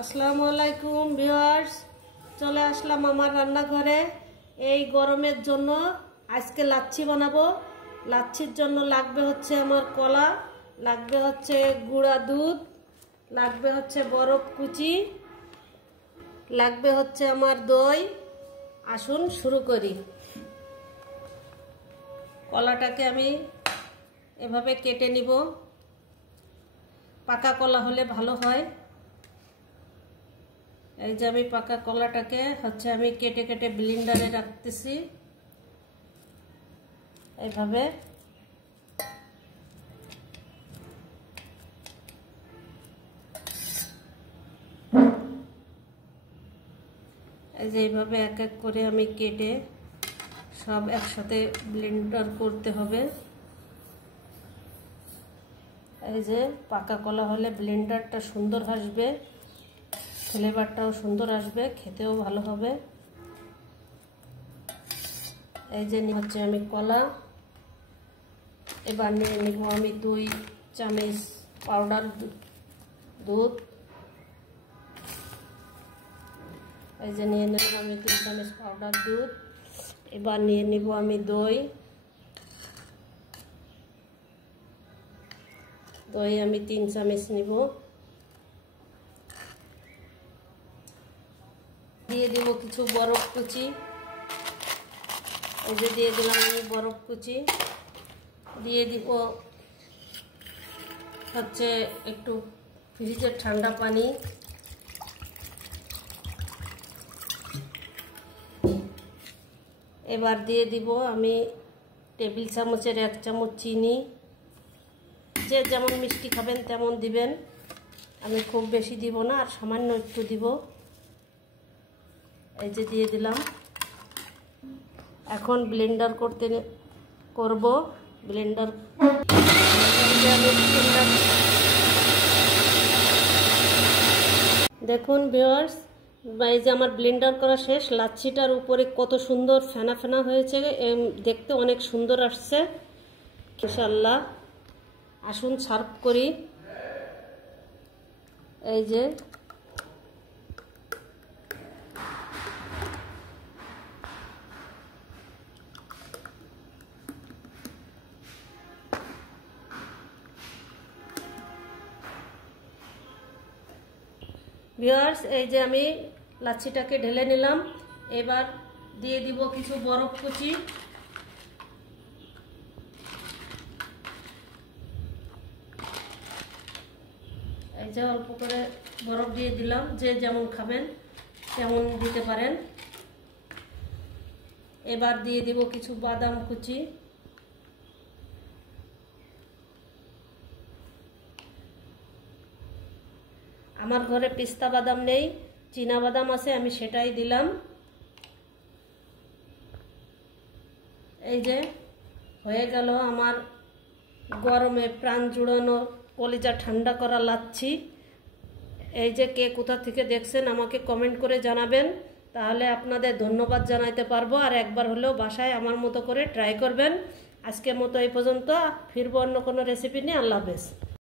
আসসালামু আলাইকুম ভিউয়ার্স, চলে আসলাম আমার রান্নাঘরে। এই গরমের জন্য আজকে লাচ্ছি বানাবো। লাচ্ছির জন্য লাগবে হচ্ছে আমার কলা, লাগবে হচ্ছে গুঁড়া দুধ, লাগবে হচ্ছে বরফ কুচি, লাগবে হচ্ছে আমার দই। আসুন শুরু করি। কলাটাকে আমি এভাবে কেটে নিব, পাকা কলা হলে ভালো হয়। এই যে আমি পাকা কলাটাকে হচ্ছে আমি কেটে কেটে ব্লেন্ডারে রাখতেছি এইভাবে। এই যে এইভাবে এক এক করে আমি কেটে সব একসাথে ব্লেন্ডার করতে হবে। এই যে পাকা কলা হলে ব্লেন্ডারটা সুন্দর আসবে, ফ্লেভারটাও সুন্দর আসবে, খেতেও ভালো হবে। এই যে হচ্ছে আমি কলা, এবার নিয়ে নিব আমি 2 চামচ পাউডার দুধ। এই যে নিয়ে নেব আমি 3 চামচ পাউডার দুধ। এবার নিয়ে নিব আমি দই। দই আমি 3 চামচ নিব। দিয়ে দিব কিছু বরফ কুচি। এই যে দিয়ে দিলাম আমি বরফ কুচি। দিয়ে দিব হচ্ছে একটু ফ্রিজের ঠান্ডা পানি। এবার দিয়ে দিব আমি টেবিল চামচের 1 চামচ চিনি। যে যেমন মিষ্টি খাবেন তেমন দিবেন, আমি খুব বেশি দিব না, আর সামান্য একটু দিব। এই যে দিয়ে দিলাম। এখন ব্লেন্ডার করব। ব্লেন্ডার দেখুন ভিউয়ার্স, এই যে আমার ব্লেন্ডার করা শেষ। লাচ্ছিটার উপরে কত সুন্দর ফেনা ফেনা হয়েছে, দেখতে অনেক সুন্দর আসছে ইনশাআল্লাহ। আসুন সার্ভ করি। এই যে ভিউয়ার্স, এই যে আমি লাচ্ছিটাকে ঢেলে নিলাম। এবার দিয়ে দিব কিছু বরফ কুচি। এই যে অল্প করে বরফ দিয়ে দিলাম, যে যেমন খাবেন তেমন দিতে পারেন। এবার দিয়ে দিব কিছু বাদাম কুচি। আমার ঘরে পিস্তা বাদাম নেই, চীনা বাদাম আছে, আমি সেটাই দিলাম। এই যে হয়ে গেল আমার গরমে প্রাণ জুড়ানো, কলিজা ঠান্ডা করা লাচ্ছি। এই যে কে কোথা থেকে দেখছেন আমাকে কমেন্ট করে জানাবেন, তাহলে আপনাদের ধন্যবাদ জানাইতে পারবো। আর একবার হলেও বাসায় আমার মতো করে ট্রাই করবেন। আজকের মতো এই পর্যন্ত, ফিরবো অন্য কোনো রেসিপি নিয়ে। আল্লাহ হাফেজ।